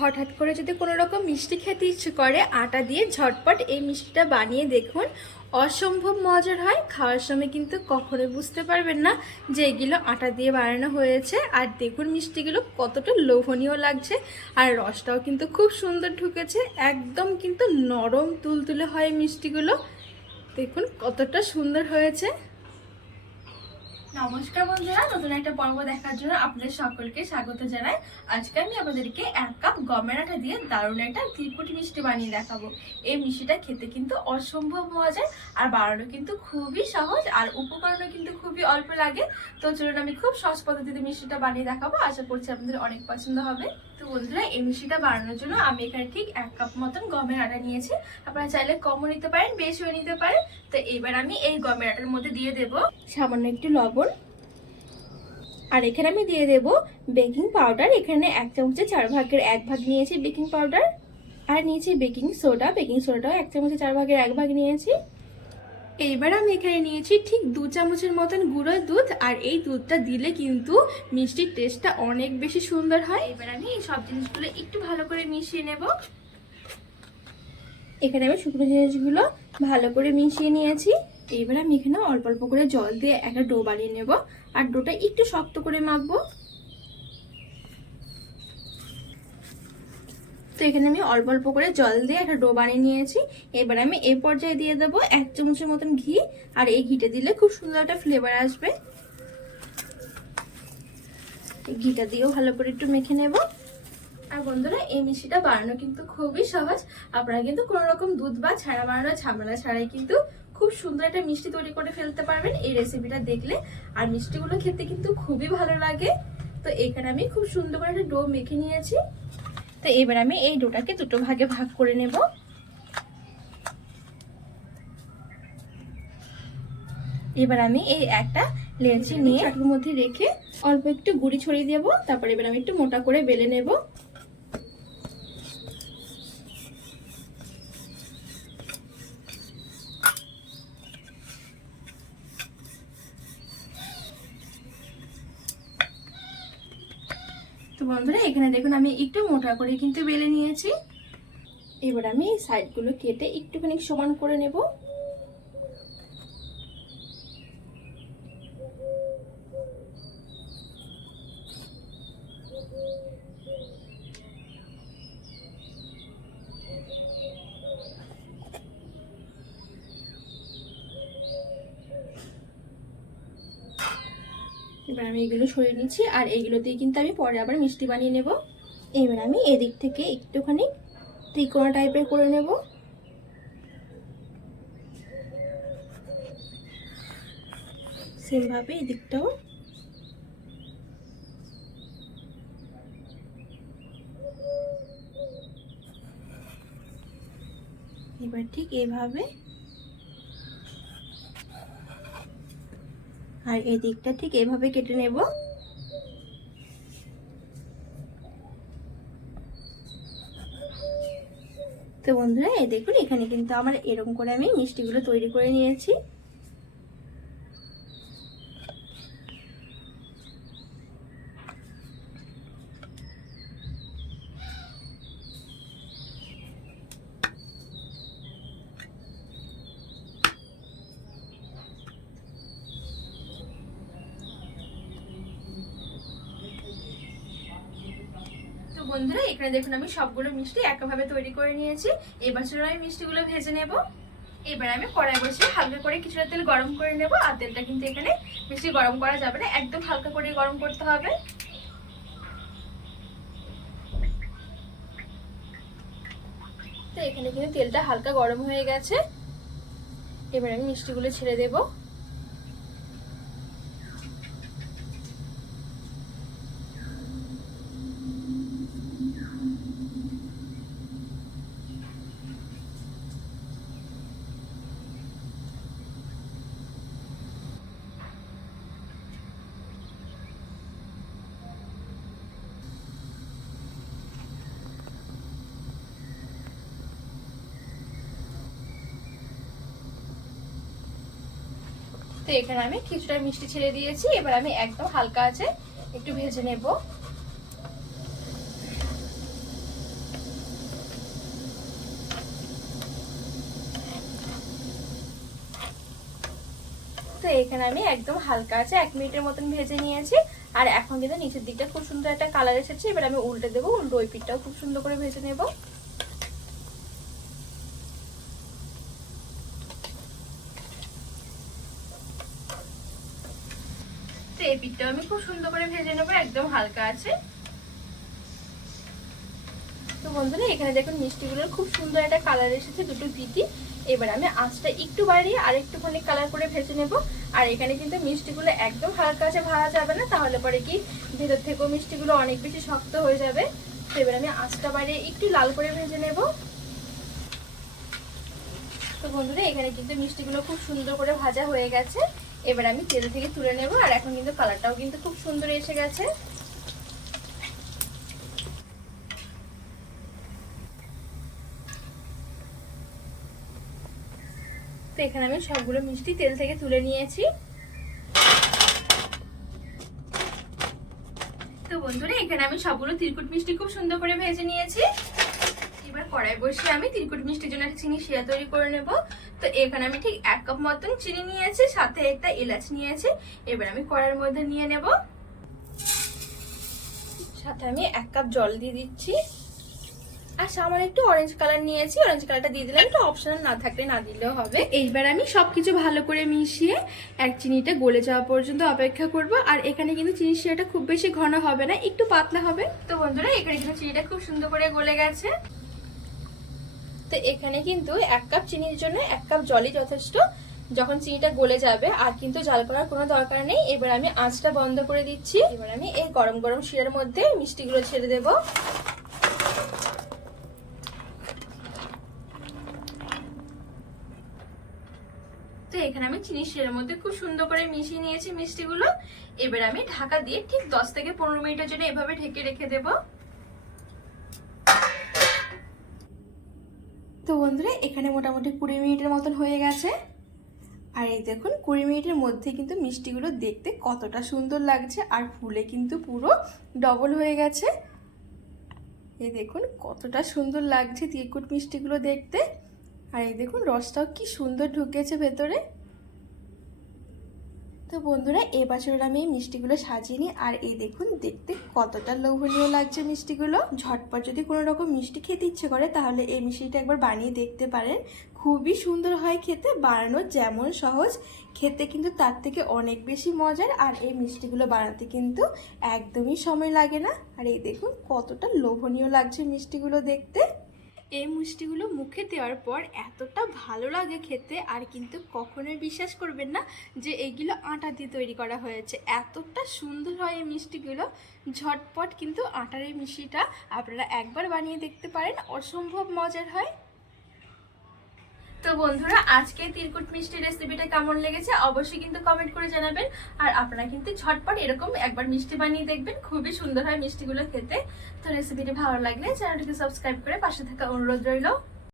হঠাৎ করে যদি কোনো রকম মিষ্টি খেতে ইচ্ছে করে, আটা দিয়ে ঝটপট এই মিষ্টিটা বানিয়ে দেখুন। অসম্ভব মজার হয়, খাওয়ার সময় কিন্তু কখনোই বুঝতে পারবেন না যে এগুলো আটা দিয়ে বানানো হয়েছে। আর দেখুন মিষ্টিগুলো কতটা লোভনীয় লাগছে। আর রসটাও কিন্তু খুব সুন্দর ঢুকেছে, একদম কিন্তু নরম তুলতুলে হয় মিষ্টিগুলো। দেখুন কতটা সুন্দর হয়েছে। নমস্কার বন্ধুরা, নতুন একটা পর্ব দেখার জন্য আপনাদের সকলকে স্বাগত জানাই। আজকে আমি আপনাদেরকে এক কাপ গমের আটা দিয়ে দারুণ একটা ত্রিকুটি মিষ্টি বানিয়ে দেখাবো। এই মিষ্টিটা খেতে কিন্তু অসম্ভব হওয়া যায় আর বানানো কিন্তু খুবই সহজ, আর উপকরণও কিন্তু খুবই অল্প লাগে। তো চলুন আমি খুব সহজ পদ্ধতিতে মিষ্টিটা বানিয়ে দেখাবো। আশা করছি আপনাদের অনেক পছন্দ হবে। তো বন্ধুরা, এই মিষ্টিটা বানানোর জন্য আমি এখানে ঠিক এক কাপ মতন গমের আটা নিয়েছি। আপনারা চাইলে কমও নিতে পারেন, বেশিও নিতে পারেন। তো এবার আমি এই গমের আটার মধ্যে দিয়ে দেব সামান্য একটু লবণ। আর এখানে আমি দিয়ে দেব বেকিং পাউডার। এখানে এক চামচে চার ভাগের এক ভাগ নিয়েছি বেকিং পাউডার। আর নিয়েছি বেকিং সোডা। বেকিং সোডাটাও এক চামচে চার ভাগের এক ভাগ নিয়েছি। এইবার আমি এখানে নিয়েছি ঠিক দু চামচের মতন গুঁড়ো দুধ আর এই দুধটা দিলে কিন্তু মিষ্টির টেস্টটা অনেক বেশি সুন্দর হয়। এবার আমি এই সব জিনিসগুলো একটু ভালো করে মিশিয়ে নেব। এখানে আমি শুকনো জিনিসগুলো ভালো করে মিশিয়ে নিয়েছি। এইবার আমি এখানে অল্প অল্প করে জল দিয়ে একটা ডো বানিয়ে নেব আর ডোটা একটু শক্ত করে মাখবো। তো এখানে আমি অল্প অল্প করে জল দিয়ে একটা ডো বানিয়ে নিয়েছি। এবার আমি এই পর্যায়ে দিয়ে দেবো এক চামচের মতন ঘি, আর এই ঘিটা দিলে খুব সুন্দর একটা ফ্লেভার আসবে। ঘিটা দিয়েও ভালো করে একটু মেখে নেব। আর বন্ধুরা, এই মিষ্টিটা বানানো কিন্তু খুবই সহজ। আপনারা কিন্তু কোনো রকম দুধ বা ছাড়া বানানো ঝামেলা ছাড়াই কিন্তু খুব সুন্দর একটা মিষ্টি তৈরি করে ফেলতে পারবেন এই রেসিপিটা দেখলে। আর মিষ্টিগুলো খেতে কিন্তু খুবই ভালো লাগে। তো এখানে আমি খুব সুন্দর করে একটা ডো মেখে নিয়েছি। তো এবার আমি এই ডোটাকে দুটো ভাগে ভাগ করে নেব। এবার আমি এই একটা লেচি নিয়ে মধ্যে রেখে অল্প একটু গুড়ি ছড়িয়ে দেবো তারপরে এবার আমি একটু মোটা করে বেলে নেব। তো বন্ধুরা, এখানে দেখুন আমি একটু মোটা করে কিন্তু বেলে নিয়েছি। এবার আমি সাইডগুলো কেটে একটুখানি সমান করে নেব। এবার আমি এগুলো সরিয়ে নিচ্ছি, আর এইগুলোতেই কিন্তু আমি পরে আবার মিষ্টি বানিয়ে নেব। এবার আমি এদিক থেকে একটুখানি ত্রিকোণা টাইপের করে নেব। সেমভাবে এদিকটাও। এবার ঠিক এভাবে আর এই দিকটা ঠিক এভাবে কেটে নেব। তো বন্ধুরা, এই দেখুন, এখানে কিন্তু আমার এরকম করে আমি মিষ্টিগুলো তৈরি করে নিয়েছি। বন্ধুরা, এখানে দেখুন আমি সবগুলো মিষ্টি একভাবে তৈরি করে নিয়েছি। এবার আমি মিষ্টিগুলো ভেজে নেব। এবার আমি কড়াই বসে হালকা করে কিছুটা তেল গরম করে নেব, আর তেলটা কিন্তু এখানে বেশি গরম করা যাবে না, একদম হালকা করে গরম করতে হবে। তো এখানে কিন্তু তেলটা হালকা গরম হয়ে গেছে। এবার আমি মিষ্টিগুলো ছেড়ে দেবো। তো এখানে আমি কিছুটা মিষ্টি ছেড়ে দিয়েছি। এবার আমি একদম হালকা আছে, একটু ভেজে নেব। তো এখানে আমি একদম হালকা আছে, এক মিনিটের মতন ভেজে নিয়েছি। আর এখন কিন্তু নিচের দিকটা খুব সুন্দর একটা কালার এসেছে। এবার আমি উল্টে দেবো, উল্টো ওই পিঠটাও খুব সুন্দর করে ভেজে নেব। তো এই পিঠটাও আমি খুব সুন্দর করে ভেজে নেব, একদম হালকা আছে। তো বন্ধুরা, এখানে দেখুন মিষ্টিগুলোর খুব সুন্দর একটা কালার এসেছে দুটো পিঠি। এবার আমি আঁচটা একটু বাড়িয়ে আর একটুখানি কালার করে ভেজে নেব। আর এখানে কিন্তু মিষ্টিগুলো একদম হালকা আছে, ভাজা যাবে না, তাহলে পরে কি ভেতর থেকেও মিষ্টিগুলো অনেক বেশি শক্ত হয়ে যাবে। তো এবার আমি আঁচটা বাড়িয়ে একটু লাল করে ভেজে নেব। তো বন্ধুরা, এখানে কিন্তু মিষ্টিগুলো খুব সুন্দর করে ভাজা হয়ে গেছে। এবার আমি তেল থেকে তুলে নেব, আর এখন কিন্তু কালারটাও কিন্তু খুব সুন্দর এসে গেছে। তো এখানে আমি সবগুলো মিষ্টি তেল থেকে তুলে নিয়েছি। তো বন্ধুরা, এখানে আমি সবগুলো তিরকুট মিষ্টি খুব সুন্দর করে ভেজে নিয়েছি। এবার কড়াই বসিয়ে আমি তিরকুট মিষ্টির জন্য একটা চিনি শিরা তৈরি করে নেব। তো এখানে আমি ঠিক এক কাপ মতন চিনি নিয়েছি, সাথে একটা এলাচ নিয়েছি। এবার আমি কড়াইয়ের মধ্যে নিয়ে নেব। সাথে আমি এক কাপ জল দিয়ে দিচ্ছি। আর সামান্য একটু অরেঞ্জ কালার নিয়েছি। অরেঞ্জ কালারটা দিয়ে দিলাম, একটু অপশনাল না থাকলে না দিলেও হবে। এইবার আমি সব কিছু ভালো করে মিশিয়ে এক চিনিটা গলে যাওয়া পর্যন্ত অপেক্ষা করব। আর এখানে কিন্তু চিনি শিরাটা খুব বেশি ঘন হবে না, একটু পাতলা হবে। তো বন্ধুরা, এখানে কিন্তু চিনিটা খুব সুন্দর করে গলে গেছে। তো এখানে কিন্তু এক কাপ চিনির জন্য এক কাপ জলই যথেষ্ট। যখন চিনিটা গলে যাবে আর কিন্তু জাল করার কোনো দরকার নেই, এবার আমি আঁচটা বন্ধ করে দিচ্ছি। এবার আমি এই গরম গরম শিরার মধ্যে মিষ্টিগুলো ছেড়ে দেবো। তো এখানে আমি চিনি শিরার মধ্যে খুব সুন্দর করে মিশিয়ে নিয়েছি মিষ্টিগুলো। এবার আমি ঢাকা দিয়ে ঠিক দশ থেকে পনেরো মিনিটের জন্য এভাবে ঢেকে রেখে দেব। তো বন্ধুরা, এখানে মোটামুটি কুড়ি মিনিটের মতন হয়ে গেছে। আর এই দেখুন, কুড়ি মিনিটের মধ্যে কিন্তু মিষ্টিগুলো দেখতে কতটা সুন্দর লাগছে, আর ফুলে কিন্তু পুরো ডবল হয়ে গেছে। এই দেখুন, কতটা সুন্দর লাগছে তিরকুট মিষ্টিগুলো দেখতে। আর এই দেখুন, রসটাও কি সুন্দর ঢুকেছে ভেতরে। তো বন্ধুরা, এ বছর আমি এই মিষ্টিগুলো সাজিয়ে নিই। আর এই দেখুন, দেখতে কতটা লোভনীয় লাগছে মিষ্টিগুলো। ঝটপট যদি কোনো রকম মিষ্টি খেতে ইচ্ছে করে, তাহলে এই মিষ্টিটা একবার বানিয়ে দেখতে পারেন। খুবই সুন্দর হয় খেতে, বানানো যেমন সহজ। খেতে কিন্তু তার থেকে অনেক বেশি মজার। আর এই মিষ্টিগুলো বানাতে কিন্তু একদমই সময় লাগে না। আর এই দেখুন, কতটা লোভনীয় লাগছে মিষ্টিগুলো দেখতে। এই মিষ্টিগুলো মুখে দেওয়ার পর এতটা ভালো লাগে খেতে আর কিন্তু কখনোই বিশ্বাস করবেন না যে এইগুলো আটা দিয়ে তৈরি করা হয়েছে। এতটা সুন্দর হয় এই মিষ্টিগুলো। ঝটপট কিন্তু আটার এই মিষ্টিটা আপনারা একবার বানিয়ে দেখতে পারেন। অসম্ভব মজার হয়। তো বন্ধুরা, আজকে তিরকুট মিষ্টি রেসিপিটা কেমন লেগেছে অবশ্যই কিন্তু কমেন্ট করে জানাবেন। আর আপনারা কিন্তু ঝটপট এরকম একবার মিষ্টি বানিয়ে দেখবেন। খুবই সুন্দর হয় মিষ্টিগুলো খেতে। তো রেসিপিটি ভালো লাগলে চ্যানেলটিকে সাবস্ক্রাইব করে পাশে থাকা অনুরোধ রইল।